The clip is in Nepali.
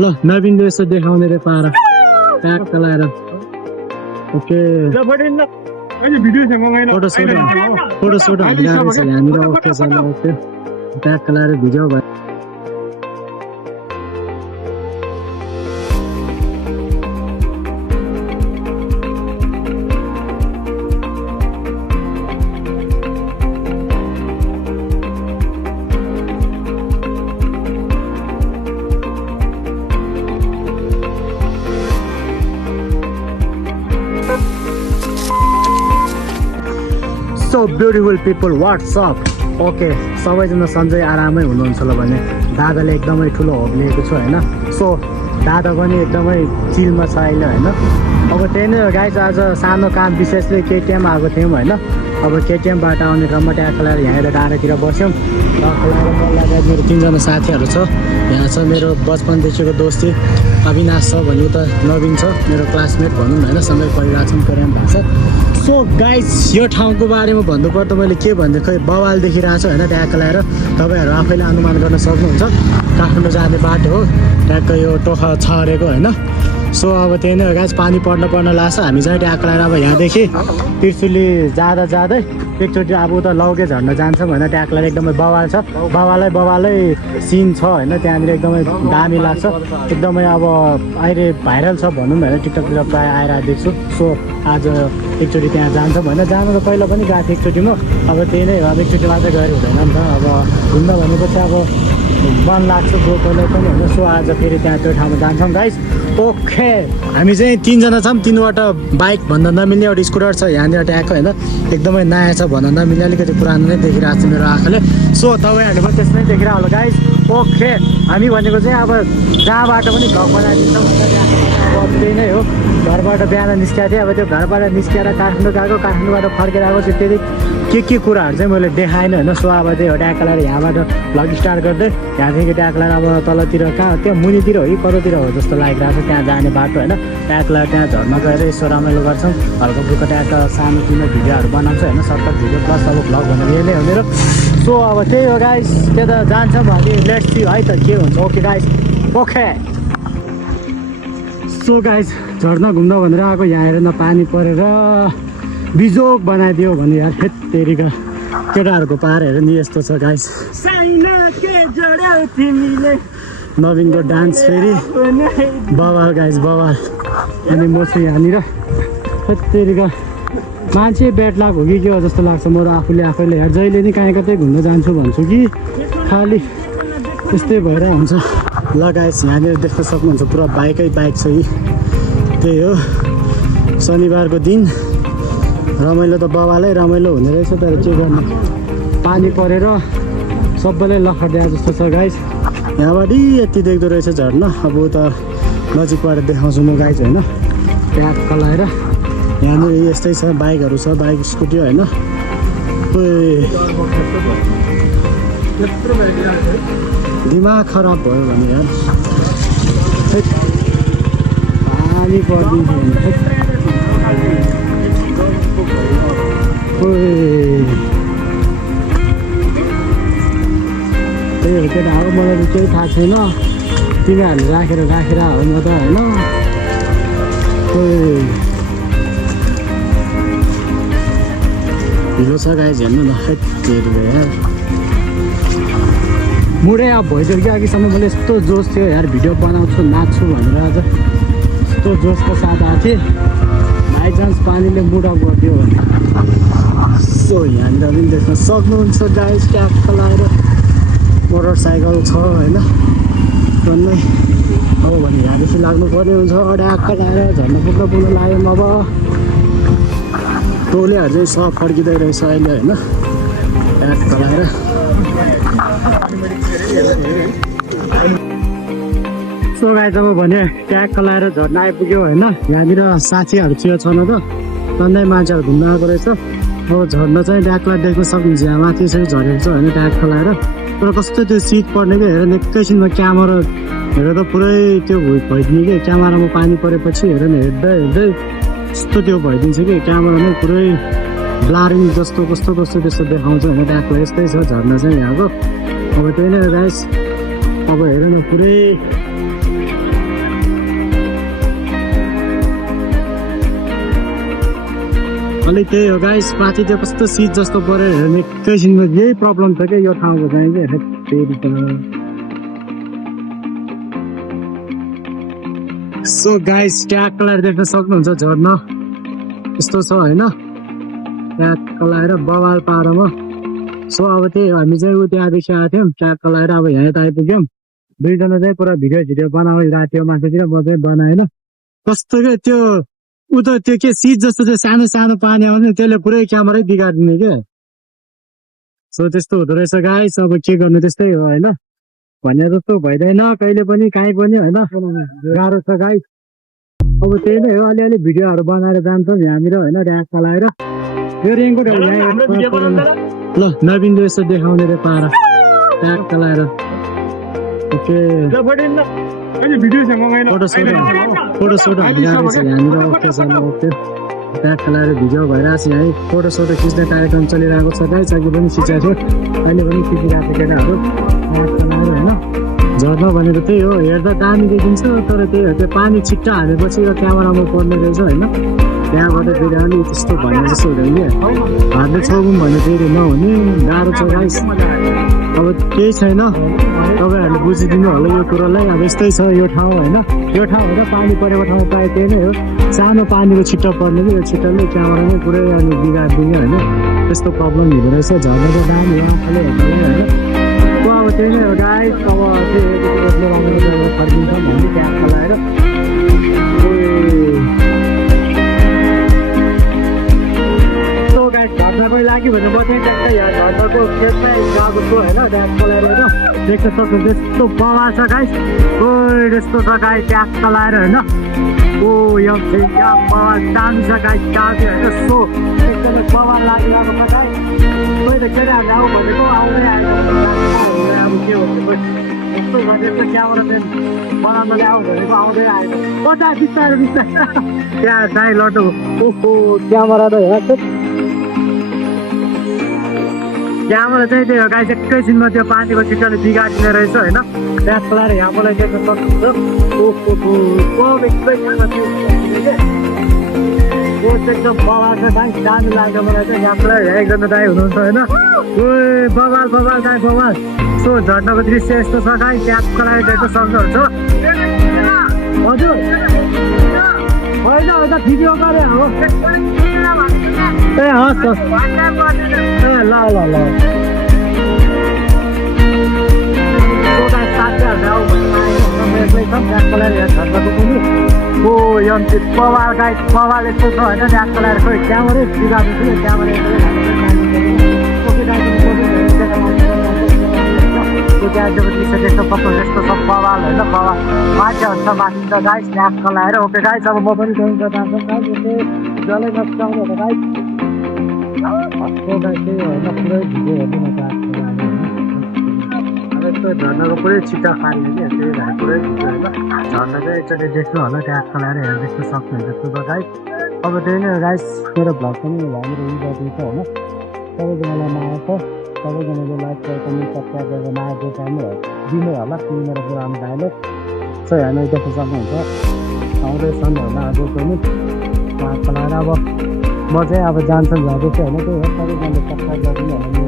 ल नवीनले यसो देखाउने रे पारा ट्याक्क लाएर ओके फोटो सुट हालिरहेको छ यहाँनिर ओके छ ल ओके ट्याक्क लाएर भिडियो भयो so beautiful people WhatsApp okay सबैजना सन्चै आरामै हुनुहुन्छ ल भने दादाले एकदमै ठुलो होप लिएको छु होइन सो दादा पनि एकदमै चिलमा छ अहिले होइन अब त्यही नै हो गाइज आज सानो काम विशेषले केटिएम आएको थियौँ होइन अब केटिएमबाट आउने क्रममा ट्याक्क लगाएर यहाँ डाँडातिर बस्यौँ ट्याक्क लगाएर मेरो 3 जना साथीहरू छ यहाँ छ मेरो बचपनदेखिको दोस्ती अविनाश छ भने उता नवीन छ मेरो क्लासमेट भनौँ न होइन सँगै पढिरहेको छौँ प्रेम भएको छ सो गाइज यो ठाउँको बारेमा भन्नुपर्दा मैले के भन्दै खै बवाल देखिरहेको छु होइन ट्याक्क लगाएर तपाईँहरू आफैले अनुमान गर्न सक्नुहुन्छ काठमाडौँ जाने बाटो हो ट्याक्क यो टोखा छरेको होइन सो अब त्यही नै हो गाइज पानी पर्न लाग्छ हामी चाहिँ ट्याक्क लगाएर अब यहाँदेखि त्रिशुली जाँदै एकचोटि अब उता लौके झर्न जान्छौँ होइन ट्याक्क लगाएर एकदमै बवाल छ बवालै सिन छ होइन त्यहाँनिर एकदमै दामी लाग्छ एकदमै अब अहिले भाइरल छ भनौँ न होइन टिकटकतिर प्रायः आइरहेको देख्छु सो आज एकचोटि त्यहाँ जान्छौँ होइन जानु त पहिला पनि गएको थिएँ एकचोटिमा अब त्यही नै हो अब एकचोटि मात्रै गएर हुँदैन नि त अब घुम्न भनेपछि अब मन लाग्छ जो पहिला पनि होइन सो आज फेरि त्यहाँ त्यो ठाउँमा जान्छौँ गाइस ओके हामी चाहिँ 3 जना छौँ 3वटा बाइक भन्दा नमिल्ने एउटा स्कुटर छ यहाँनिर ट्याक्क होइन एकदमै नयाँ छ भन्दा नमिल्ने अलिकति पुरानो नै देखिरहेको छ मेरो आँखाले सो तपाईँहरूले पनि त्यसमै देखिरहेको होला गाइस ओके हामी भनेको चाहिँ अब जहाँबाट पनि भ्लग बनाइदिन्छौँ अब त्यही नै हो घरबाट बिहान निस्किएको थिएँ अब त्यो घरबाट निस्किएर काठमाडौँ गएको काठमाडौँबाट फर्केर आएको चाहिँ त्यति के कुराहरू चाहिँ मैले देखाएन होइन सो अब त्यो ट्याक्क लगाएर यहाँबाट भ्लग स्टार्ट गर्दै यहाँदेखि ट्याक्क लगाएर अब तलतिर कहाँ त्यहाँ मुनितिर हो कि कतातिर हो जस्तो लागिरहेको छ त्यहाँ जाने बाटो होइन ट्याक्क लगाएर त्यहाँ झर्न गएर यसो रमाइलो गर्छौँ हल्का फुल्का ट्याक्क सानोतिनो भिडियोहरू बनाउँछ होइन सर्टकट भिडियो प्लस अब भ्लग भनेर यही नै हो मेरो सो अब त्यही हो गाइस त्यता जान्छौँ भने लेट्स सी है त के हुन्छ okay guys okay so guys झर्न घुम्न भनेर आएको यहाँ हेरेर पानी परेर बिजोग बनाइदियो भने यार फेत्तेरीका केटाहरूको पार हेर नि यस्तो छ गाइस नवीनको डान्स फेरि बवाल गाइस बवाल अनि म चाहिँ यहाँनिर फेत्तेरीका मान्छे ब्याड लाग हो कि के हो जस्तो लाग्छ म आफैले यार जहिले नि कहीँ कतै घुम्न जान्छु भन्छु कि खालि त्यस्तै भएर हुन्छ ल गाइस यहाँनिर देख्न सक्नुहुन्छ पुरा बाइकै बाइक छ कि त्यही हो शनिबारको दिन रमाइलो त बवालै रमाइलो हुने रहेछ तर के गर्नु पानी परेर सबैलाई लखडिया जस्तो छ गाइस यहाँबाट यति देख्दो रहेछ झर्न अब त नजिकबाट देखाउँछु म गाइस होइन ट्याक्क लगाएर यहाँनिर यस्तै छ बाइकहरू छ बाइक स्कुटी होइन दिमाग खराब भयो भने यार पानी परिदिन्थ्यो त्यही हो केटा अब मलाई त केही थाहा छैन तिमीहरूले राखेर हो म त होइन ढिलो छ गाइस हेर्नु न यार मुडै अब भइसक्यो कि अघिसम्म मैले यस्तो जोस थियो यार भिडियो बनाउँछु नाच्छु भनेर आज यस्तो जोसको साथ आएको थिएँ बाइचान्स पानीले मुड अफ गरिदियो भने सो यहाँनिर पनि देख्न सक्नुहुन्छ गाइस ट्याक्क लगाएर मोटरसाइकल छ होइन झन्नै अब भने यहाँदेखि लाग्नुपर्ने हुन्छ ट्याक्क लगाएर झर्न पुग्न लाग्यो अब टोलेहरू चाहिँ सब फर्किँदै रहेछ अहिले होइन ट्याक्क लगाएर सो गाइस अब भने ट्याक्क लगाएर झर्न आइपुग्यो होइन यहाँनिर साथीहरू थियो छन त टन्नै मान्छेहरू घुम्न आएको रहेछ अब झर्न चाहिँ ट्याक्क लगाएर देख्न सक्नुहुन्छ यहाँ माथि चाहिँ झरेको छ होइन ट्याक्क लगाएर तर कस्तो त्यो सिट पर्ने क्या हेर एकैछिनमा क्यामेरा हेरेर त पुरै त्यो भइदिने कि क्यामेरामा पानी परेपछि हेर न हेर्दै यस्तो त्यो भइदिन्छ कि क्यामेरामा पुरै ब्लारिङ जस्तो कस्तो त्यस्तो देखाउँछ होइन ट्याक्क यस्तै छ झर्ना चाहिँ यहाँको अब त्यही नै गाइस अब हेर न पुरै खालि त्यही हो गाइस माथि त्यो कस्तो सिट जस्तो पऱ्यो हेर्ने एकैछिनमा यही प्रब्लम छ क्या यो ठाउँको चाहिँ क्या फेरि त सो गाइस ट्याग लगाएर देख्न सक्नुहुन्छ झर्ना यस्तो छ होइन ट्याग लगाएर बवाल पारोमा सो अब त्यही हो हामी चाहिँ उ त्यहाँदेखि आएको थियौँ ट्याग लगाएर अब यहाँ यता आइपुग्यौँ दुईजना चाहिँ पुरा भिडियो बनाउने राति माथितिर म चाहिँ बनाएन कस्तो क्या त्यो उ त त्यो के सिट जस्तो चाहिँ सानो सानो पानी आउँछ त्यसले पुरै क्यामेरै बिगारिदिने क्या सो त्यस्तो हुँदो रहेछ गाइस अब के गर्नु त्यस्तै हो होइन भने जस्तो भइँदैन कहिले पनि काहीँ पनि होइन गाह्रो छ गाइस अब त्यही नै हो अलिअलि भिडियोहरू बनाएर जान्छौँ यहाँनिर होइन ऱ्याक चलाएर यो रेनको ल नवीनले यसो देखाउने रे पारा ऱ्याक चलाएर फोटोसोटो हालिरहेको छ यहाँनिर ओके छ ओके ट्याग खेलाएर भिडियो भइरहेको छ यहीँ फोटोसोटो खिच्ने कार्यक्रम चलिरहेको छ गाइस अघि पनि खिचाएको थियो अहिले पनि खिचिरहेको छ केटाहरू ट्याग खेलाएर होइन झर्ना भनेको त्यही हो हेर्दा दामी देखिन्छ तर त्यही हो त्यो पानी छिट्टा हालेपछि यो क्यामेरामा पर्ने रहेछ होइन त्यहाँबाट फेरि अलिक त्यस्तो भन्ने जस्तो हुँदैन कि हातले छोगौँ भने फेरि नहुने गाह्रो छ गाइस अब केही छैन तपाईँहरूले बुझिदिनु होला यो कुरोलाई अब यस्तै छ यो ठाउँ होइन यो ठाउँ होइन पानी परेको ठाउँ प्रायः त्यही नै हो सानो पानीको छिट्टा पर्ने कि यो छिट्टाले क्यामेरामै पुरै अनि बिगारिदिने होइन त्यस्तो प्रब्लम हुँदो रहेछ झर्नाको दाम हो आफूले हेर्ने होइन अब त्यही नै हो गाइस अब फर्किन्छौँ भन्ने ट्याग लगाएर झर्नाकै लागि भने म चाहिँ ट्याक्कै यहाँ झर्नाको खेतमै गएको छु होइन ट्याग चलाएर देख्न सक्नुहुन्छ यस्तो बवाल छ गाइस ओ यस्तो छ गाइस ट्याग चलाएर होइन ओ यो बवाल दामी छ गाइस दामी होइन यस्तो एकदमै बवाल लागिरहेको छ गाइस खोइ त केटाहरूले आऊ भनेको आउँदै आएको अब के भन्नु यस्तो भनेको क्यामेराम्यान बनाउनले आऊ भनेको आउँदै आएको कता बिस्तारो बिस्तारो त्यहाँ दाइ लटो ओहो क्यामेरा त हेर्छ त्यहाँबाट चाहिँ त्यो गाइस एकैछिनमा त्यो पानीको छिट्टाले बिगारिदिने रहेछ होइन त्यहाँ खोलाएर यहाँबाट देख्न सक्नुहुन्छ एकदम बवाल छ गाइस दामी लाग्यो मलाई चाहिँ यहाँ खोलाएर एकजना दाइ हुनुहुन्छ होइन बवाल बवाल दाइ बवाल सो झर्नाको दृश्य यस्तो छ गाइस त्यहाँ खोलाएर देख्न सक्नुहुन्छ हजुर होइन होइन भिडियो गरे हो ए हस् ए ल ल ल ओ यो बवाल गाइस बवाल यस्तो छ होइन ट्याग चलाएर खोइ क्यामेरै बिगार्नु थियो क्यामेरा त्यस्तो कस्तो त्यस्तो सब बवाल होइन बवाल मान्छेहरू त माथिन्छ गाइस ट्याग चलाएर ओके गाइस अब म पनि जान्छ जसले नचाउनु होला गाइस त्यही होइन पुरै भिडियो हेर्नु न यस्तो झर्नाको पुरै छिट्टा पार्ने कि त्यही भएर पुरै भिडियो होइन झर्ना चाहिँ एकचोटि देख्नु होला ट्याग चलाएर हेरेर देख्न सक्नुहुन्छ जस्तो त गाइस अब त्यही नै गाइस मेरो भ्लग पनि हामीहरू उयो गरिदिन्छ होइन सबैजनालाई माया छ सबैजनाले लाइक कमेन्ट सब्सक्राइब गरेर माया दिनु होला तिमी मेरो पुरानो भाइले सो हेर्नु देख्न सक्नुहुन्छ आउँदैछन् होला अझै पनि चलाएर अब म चाहिँ अब जान्छन् जाँदैछु होइन त्यही हो सबैजनाले सब्सक्राइब गरिदिनु होला